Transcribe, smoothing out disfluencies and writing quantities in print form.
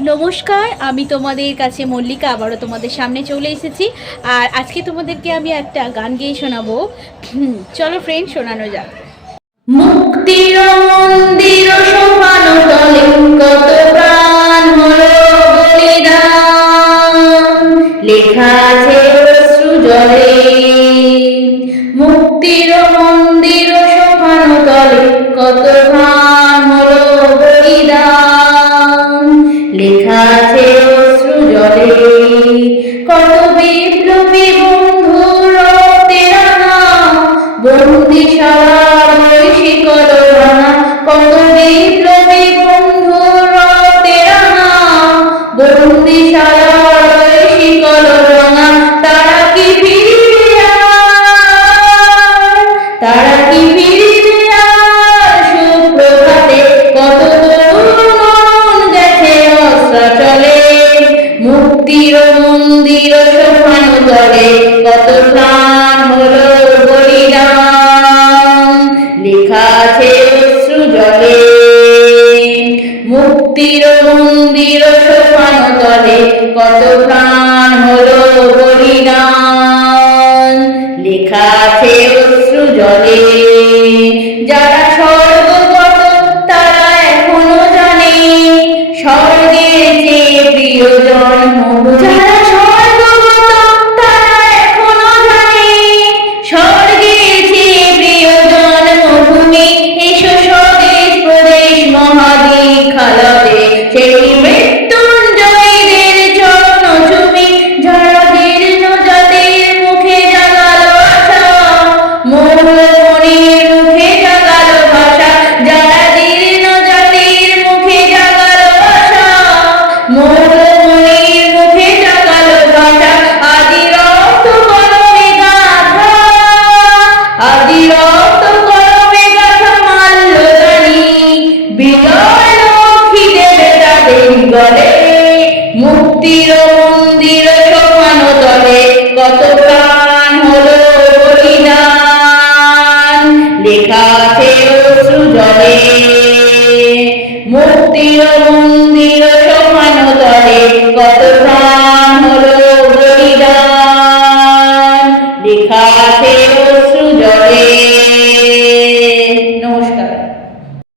নমস্কার, আমি তোমাদের কাছে মল্লিকা আবারও তোমাদের সামনে চলে এসেছি। আর আজকে তোমাদেরকে আমি একটা গান গেয়ে শোনাবো। চলো ফ্রেন্ড, শোনানো যাক। মুক্তির মন্দির সোপানো তলে কত প্রাণ হলো বলিদান, লেখা আছে অশ্রু জলে। মুক্তির মন্দির সোপানো তলে কত প্রাণ হলো বলিদান, লেখা আছে অশ্রু জলে। কত বিপ্লবী বন্ধুর রক্তে রাঙা বন্দিশালার শিকল ভাঙা, কত বিপ্লবী বন্ধুর রক্তে রাঙা বন্দিশালার শিকল ভাঙা। তারা কি ফিরবে আর, তারা কি ফিরবে আর সুপ্রভাতে, কত তরুণ গেছে অস্ত্রাচলে। মুক্তির মন্দির সোপানো তলে কত প্রাণ হলো বলিদান, লেখা আছে অশ্রু জলে। মুক্তির মন্দির সোপানো তলে কত প্রাণ হলো বলিদান, লেখা আছে অশ্রু জলে।